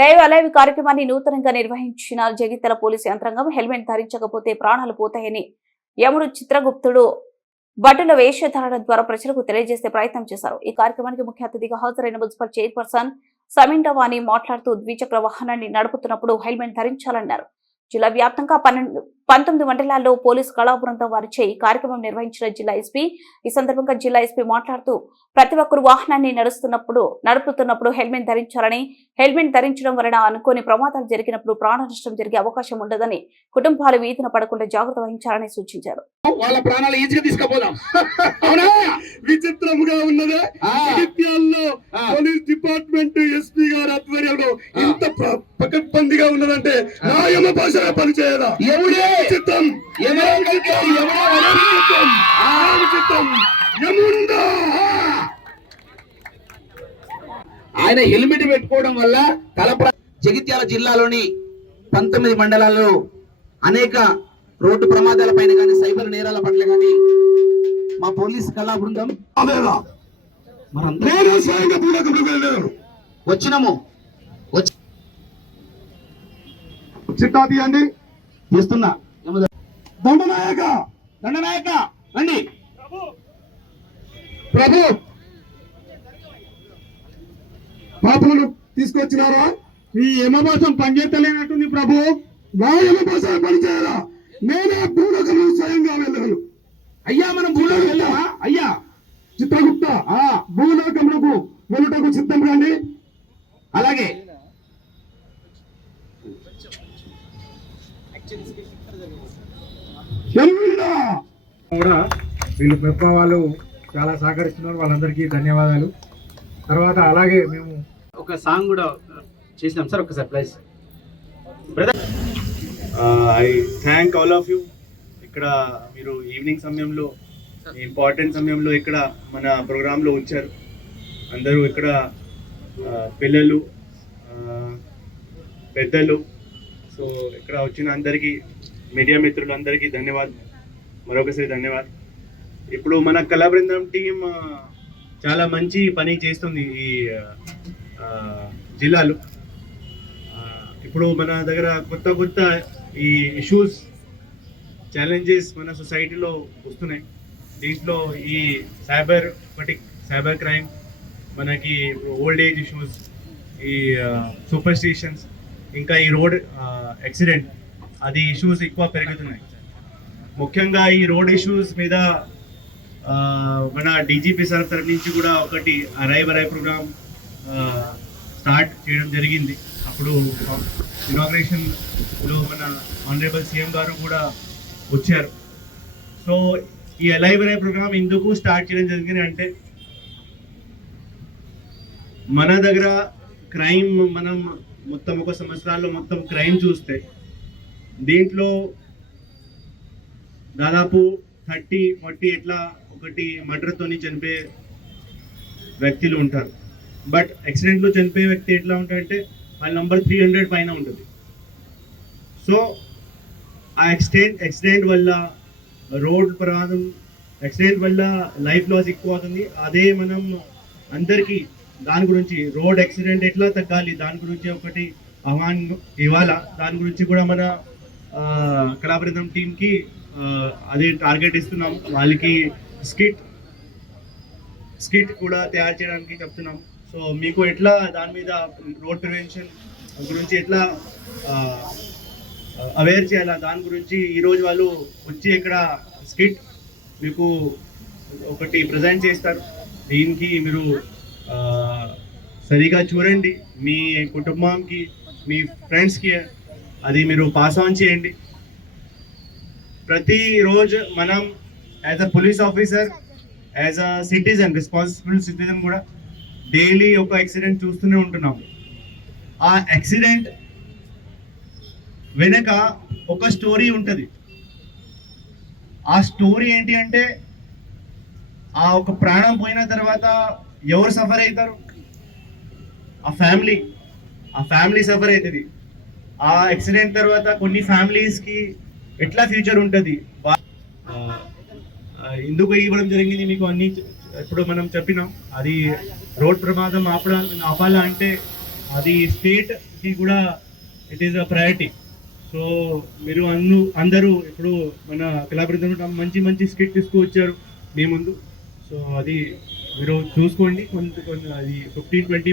Rave alive కార్యక్రమాన్ని నూతనంగా నిర్వహించిన జగిత్యాల పోలీసు యంత్రాంగం హెల్మెట్ ధరించకపోతే ప్రాణాలు పోతాయని యముడు చిత్రగుప్తుడు భటుల వేషధారణ ద్వారా ప్రజలకు తెలియజేసే ప్రయత్నం చేశారు. ఈ కార్యక్రమానికి ముఖ్య అతిథిగా హాజరైన మున్సిపల్ చైర్పర్సన్ సమీంటవాణి మాట్లాడుతూ ద్విచక్ర వాహనాన్ని నడుపుతున్నప్పుడు హెల్మెట్ ధరించాలన్నారు. జిల్లా వ్యాప్తంగా 19 మండలాల్లో పోలీసు కళా బృందం వారిచే ఈ కార్యక్రమం నిర్వహించిన జిల్లా ఎస్పీ. ఈ సందర్భంగా జిల్లా ఎస్పీ మాట్లాడుతూ ప్రతి ఒక్కరు వాహనాన్ని నడుపుతున్నప్పుడు హెల్మెట్ ధరించాలని, హెల్మెట్ ధరించడం వలన అనుకోని ప్రమాదాలు జరిగినప్పుడు ప్రాణ నష్టం జరిగే అవకాశం ఉండదని, కుటుంబాలు వీధిన పడకుండా జాగ్రత్త వహించాలని సూచించారు. వాళ్ళ ప్రాణాలు ఈజీగా తీసుకుపోదాం. విచిత్రంగా ఉన్నదే జగిత్యాలలో పోలీస్ డిపార్ట్మెంట్ ఎస్పీ గారి ఆధ్వర్యంలో ఇంత పకడ్బందీగా ఉన్నదంటే నా యమ భాష పనిచేయదా? ఎవడే చిత్తం ఆయన హెల్మెట్ పెట్టుకోవడం వల్ల జగిత్యాల జిల్లాలోని 19 మండలాల్లో అనేక రోడ్డు ప్రమాదాల పైన కానీ సైబర్ నేరాల పట్ల కానీ మా పోలీస్ కళా బృందం వచ్చినాము. చిట్టా తీయండి, తీస్తున్నా. దండనాయక రండి. ప్రభు పాపలను తీసుకొచ్చినారా? ఈ యమభాషం పనిచేస్తలేనట్టుంది ప్రభు. నా యమభాష పనిచేయాలా? నేనే భూలోకము స్వయంగా వెళ్ళగలను. అయ్యా మనం భూలోకం వెళ్ళామా? అయ్యా చిత్రగుప్త భూలోకములకు వెళ్ళటకు సిద్ధం రండి. అలాగే కూడా వీళ్ళు పెప్ప వాళ్ళు చాలా సహకరిస్తున్నారు. వాళ్ళందరికీ ధన్యవాదాలు. తర్వాత అలాగే మేము ఒక సాంగ్ కూడా చేసినాం సార్. ఒకసారి please. I thank all of you. ఇక్కడ మీరు ఈవినింగ్ సమయంలో, ఇంపార్టెంట్ సమయంలో ఇక్కడ మన ప్రోగ్రాంలో వచ్చారు. అందరూ ఇక్కడ పిల్లలు, పెద్దలు, సో ఇక్కడ వచ్చిన అందరికీ, మీడియా మిత్రులు అందరికీ ధన్యవాదాలు, మరొకసారి ధన్యవాదాలు. ఇప్పుడు మన కళా బృందం టీం చాలా మంచి పని చేస్తుంది ఈ జిల్లాలో. ఇప్పుడు మన దగ్గర కొత్త ఈ ఇష్యూస్, ఛాలెంజెస్ మన సొసైటీలో వస్తున్నాయి. దీంట్లో ఈ సైబర్ క్రైమ్, మనకి ఓల్డ్ ఏజ్ ఇష్యూస్, ఈ సూపర్ స్టిషన్స్, ఇంకా ఈ రోడ్ యాక్సిడెంట్, అది ఇష్యూస్ ఎక్కువ పెరుగుతున్నాయి. ముఖ్యంగా ఈ రోడ్ ఇష్యూస్ మీద మన డీజీపీ సార్ తరఫు నుంచి కూడా ఒకటి అరైవ్ ప్రోగ్రామ్ స్టార్ట్ చేయడం జరిగింది. అప్పుడు ఇనాగ్రేషన్లో మన ఆనరబుల్ సీఎం గారు కూడా వచ్చారు. సో ఈ అలైవ్ ప్రోగ్రామ్ ఎందుకు స్టార్ట్ చేయడం జరిగింది అంటే, మన దగ్గర క్రైమ్, మనం మొత్తం ఒక సంవత్సరాల్లో మొత్తం క్రైమ్ చూస్తే దీంట్లో దాదాపు 30-40 ఎట్లా ఒకటి మర్డర్తోని చనిపోయే వ్యక్తులు ఉంటారు. బట్ యాక్సిడెంట్లో చనిపోయే వ్యక్తి ఎట్లా ఉంటారంటే వాళ్ళ నంబర్ 300 పైన ఉంటుంది. సో ఆ యాక్సిడెంట్ వల్ల, రోడ్ ప్రమాదం యాక్సిడెంట్ వల్ల లైఫ్ లాస్ ఎక్కువ అవుతుంది. అదే మనం అందరికీ దాని గురించి, రోడ్ యాక్సిడెంట్ ఎట్లా తగ్గాలి దాని గురించి ఒకటి ఆహ్వానం ఇవ్వాలా. దాని గురించి కూడా మన కళాబృందం టీంకి అదే టార్గెట్ ఇస్తున్నాం. వాళ్ళకి స్కిట్ కూడా తయారు చేయడానికి చెప్తున్నాం. సో మీకు ఎట్లా దాని మీద రోడ్ ప్రివెన్షన్ గురించి ఎట్లా అవేర్ చేయాలా దాని గురించి ఈరోజు వాళ్ళు వచ్చి ఇక్కడ స్కిట్ మీకు ఒకటి ప్రజెంట్ చేస్తారు. దీనికి మీరు సరిగా చూడండి, మీ కుటుంబంకి, మీ ఫ్రెండ్స్కి అది మీరు పాస్ ఆన్ చేయండి. ప్రతిరోజు మనం as a police officer, as a citizen, responsible citizen కూడా డైలీ ఒక యాక్సిడెంట్ చూస్తూనే ఉంటున్నాం. ఆ యాక్సిడెంట్ వెనక ఒక స్టోరీ ఉంటుంది. ఆ స్టోరీ ఏంటి అంటే, ఆ ఒక ప్రాణం పోయిన తర్వాత ఎవరు సఫర్ అవుతారు? ఆ ఫ్యామిలీ సఫర్ అవుతుంది. ఆ యాక్సిడెంట్ తర్వాత కొన్ని ఫ్యామిలీస్కి ఎట్లా ఫ్యూచర్ ఉంటుంది, ఎందుకు ఇవ్వడం జరిగింది మీకు అన్ని ఇప్పుడు మనం చెప్పినాం. అది రోడ్ ప్రమాదం ఆపాలా అంటే అది స్టేట్కి కూడా it is a priority. So మీరు అందరూ ఇప్పుడు మన కళాబృందం మంచి మంచి స్కిట్ తీసుకువచ్చారు మీ ముందు. సో అది మీరు చూసుకోండి, కొంత అది 15-20